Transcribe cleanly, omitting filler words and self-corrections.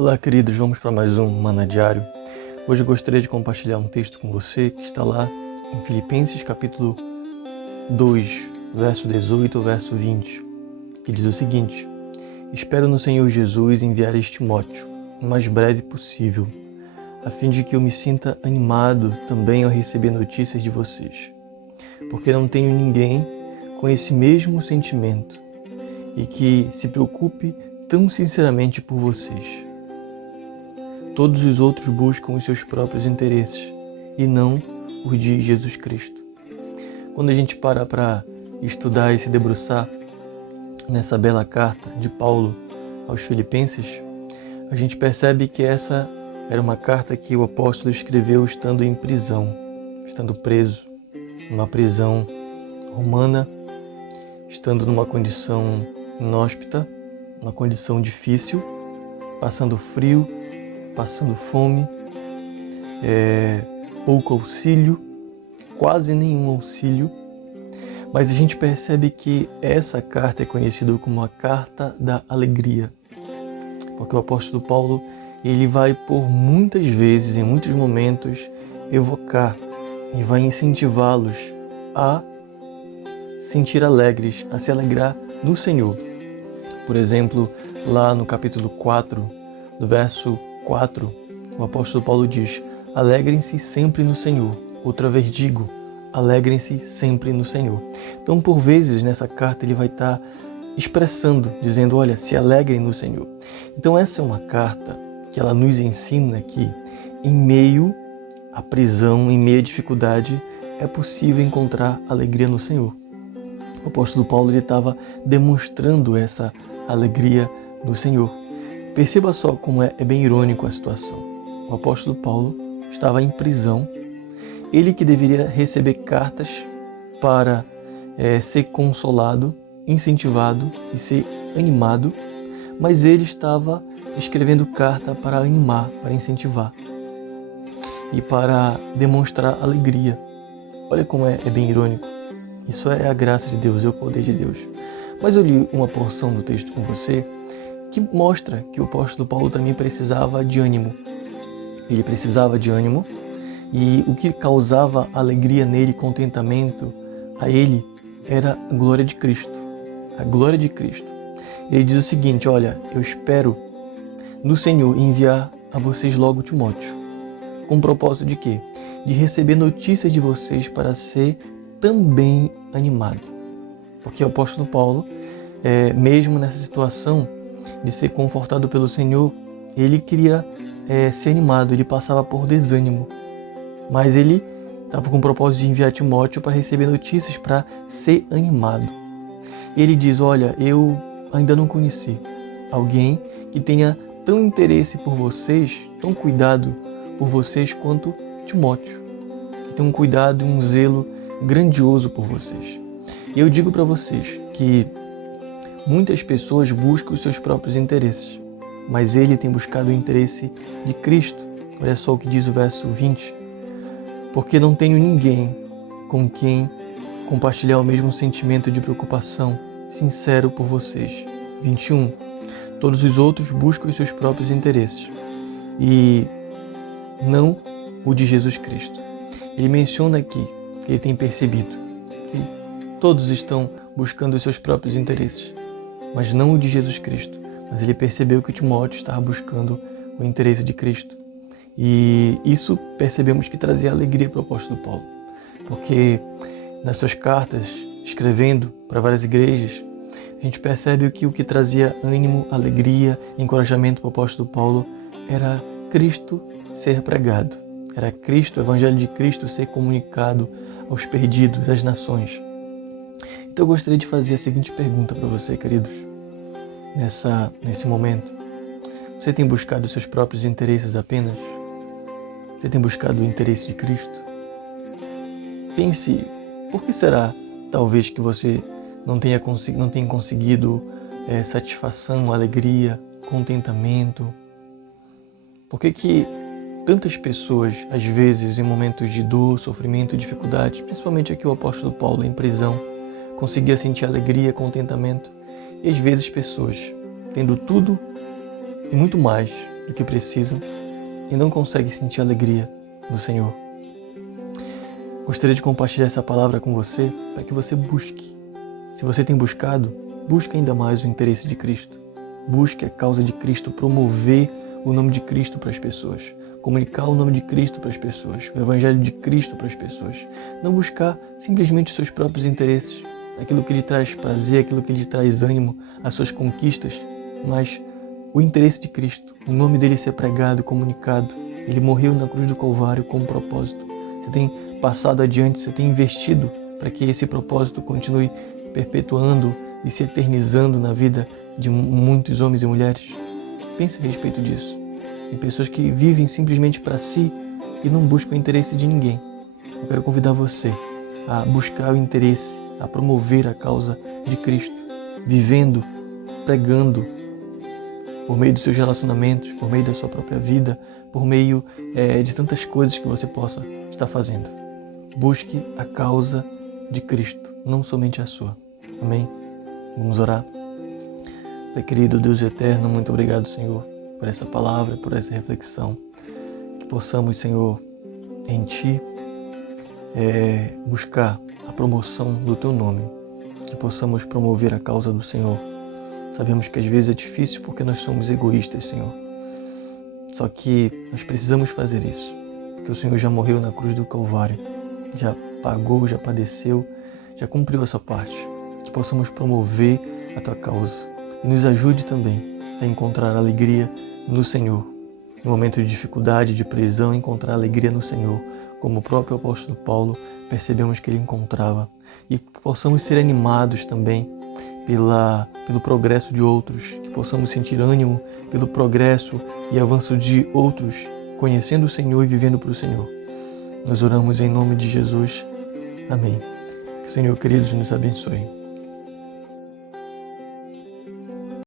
Olá, queridos, vamos para mais um Maná Diário. Hoje eu gostaria de compartilhar um texto com você que está lá em Filipenses capítulo 2, verso 18 ao verso 20, que diz o seguinte: Espero no Senhor Jesus enviar este Timóteo o mais breve possível, a fim de que eu me sinta animado também ao receber notícias de vocês, porque não tenho ninguém com esse mesmo sentimento e que se preocupe tão sinceramente por vocês. Todos os outros buscam os seus próprios interesses e não os de Jesus Cristo. Quando a gente para estudar e se debruçar nessa bela carta de Paulo aos Filipenses, a gente percebe que essa era uma carta que o apóstolo escreveu estando em prisão, estando preso, numa prisão romana, estando numa condição inóspita, uma condição difícil, passando frio, passando fome, pouco auxílio, quase nenhum auxílio, mas a gente percebe que essa carta é conhecida como a carta da alegria, porque o apóstolo Paulo ele vai por muitas vezes, em muitos momentos, evocar e vai incentivá-los a sentir alegres, a se alegrar no Senhor. Por exemplo, lá no capítulo 4, do verso 4, o apóstolo Paulo diz: alegrem-se sempre no Senhor. Outra vez digo, alegrem-se sempre no Senhor. Então, por vezes, nessa carta ele vai estar expressando, dizendo, olha, se alegrem no Senhor. Então, essa é uma carta que ela nos ensina que, em meio à prisão, em meio à dificuldade, é possível encontrar alegria no Senhor. O apóstolo Paulo estava demonstrando essa alegria no Senhor. Perceba só como é bem irônico a situação. O apóstolo Paulo estava em prisão, ele que deveria receber cartas para ser consolado, incentivado e ser animado, mas ele estava escrevendo carta para animar, para incentivar e para demonstrar alegria. Olha como é bem irônico. Isso é a graça de Deus, é o poder de Deus. Mas eu li uma porção do texto com você que mostra que o apóstolo Paulo também precisava de ânimo. Ele precisava de ânimo e o que causava alegria nele, contentamento a ele, era a glória de Cristo. A glória de Cristo. Ele diz o seguinte, olha, eu espero no Senhor enviar a vocês logo Timóteo. Com o propósito de quê? De receber notícias de vocês para ser também animado. Porque o apóstolo Paulo, mesmo nessa situação de ser confortado pelo Senhor, ele queria ser animado, ele passava por desânimo. Mas ele estava com o propósito de enviar Timóteo para receber notícias, para ser animado. Ele diz, olha, eu ainda não conheci alguém que tenha tão interesse por vocês, tão cuidado por vocês quanto Timóteo, que tem um cuidado e um zelo grandioso por vocês. E eu digo para vocês que muitas pessoas buscam os seus próprios interesses, mas ele tem buscado o interesse de Cristo. Olha só o que diz o verso 20. Porque não tenho ninguém com quem compartilhar o mesmo sentimento de preocupação sincero por vocês. 21. Todos os outros buscam os seus próprios interesses e não o de Jesus Cristo. Ele menciona aqui que ele tem percebido que todos estão buscando os seus próprios interesses, mas não o de Jesus Cristo. Mas ele percebeu que Timóteo estava buscando o interesse de Cristo. E isso percebemos que trazia alegria para o apóstolo Paulo, porque nas suas cartas, escrevendo para várias igrejas, a gente percebe que o que trazia ânimo, alegria, encorajamento para o apóstolo Paulo era Cristo ser pregado. Era Cristo, o Evangelho de Cristo ser comunicado aos perdidos, às nações. Então eu gostaria de fazer a seguinte pergunta para você, queridos, nesse momento. Você tem buscado os seus próprios interesses apenas? Você tem buscado o interesse de Cristo? Pense, por que será, talvez, que você não tenha conseguido satisfação, alegria, contentamento? Por que tantas pessoas, às vezes, em momentos de dor, sofrimento, dificuldades, principalmente aqui o apóstolo Paulo em prisão, conseguia sentir alegria, contentamento, e às vezes pessoas, tendo tudo e muito mais do que precisam e não conseguem sentir alegria no Senhor. Gostaria de compartilhar essa palavra com você para que você busque. Se você tem buscado, busque ainda mais o interesse de Cristo. Busque a causa de Cristo, promover o nome de Cristo para as pessoas, comunicar o nome de Cristo para as pessoas, o Evangelho de Cristo para as pessoas. Não buscar simplesmente os seus próprios interesses, aquilo que lhe traz prazer, aquilo que lhe traz ânimo, as suas conquistas, mas o interesse de Cristo, o nome dele ser pregado, comunicado. Ele morreu na cruz do Calvário com um propósito. Você tem passado adiante, você tem investido para que esse propósito continue perpetuando e se eternizando na vida de muitos homens e mulheres. Pense a respeito disso. Tem pessoas que vivem simplesmente para si e não buscam o interesse de ninguém. Eu quero convidar você a buscar o interesse, a promover a causa de Cristo, vivendo, pregando, por meio dos seus relacionamentos, por meio da sua própria vida, por meio de tantas coisas que você possa estar fazendo. Busque a causa de Cristo, não somente a sua. Amém? Vamos orar? Pai querido, Deus eterno, muito obrigado, Senhor, por essa palavra, por essa reflexão. Que possamos, Senhor, em Ti, buscar a promoção do Teu nome. Que possamos promover a causa do Senhor. Sabemos que às vezes é difícil porque nós somos egoístas, Senhor. Só que nós precisamos fazer isso, porque o Senhor já morreu na cruz do Calvário, já pagou, já padeceu, já cumpriu a sua parte. Que possamos promover a Tua causa e nos ajude também a encontrar alegria no Senhor. Em momentos de dificuldade, de prisão, encontrar alegria no Senhor, como o próprio apóstolo Paulo percebemos que ele encontrava. E que possamos ser animados também pelo progresso de outros, que possamos sentir ânimo pelo progresso e avanço de outros, conhecendo o Senhor e vivendo para o Senhor. Nós oramos em nome de Jesus. Amém. Que o Senhor, queridos, nos abençoe.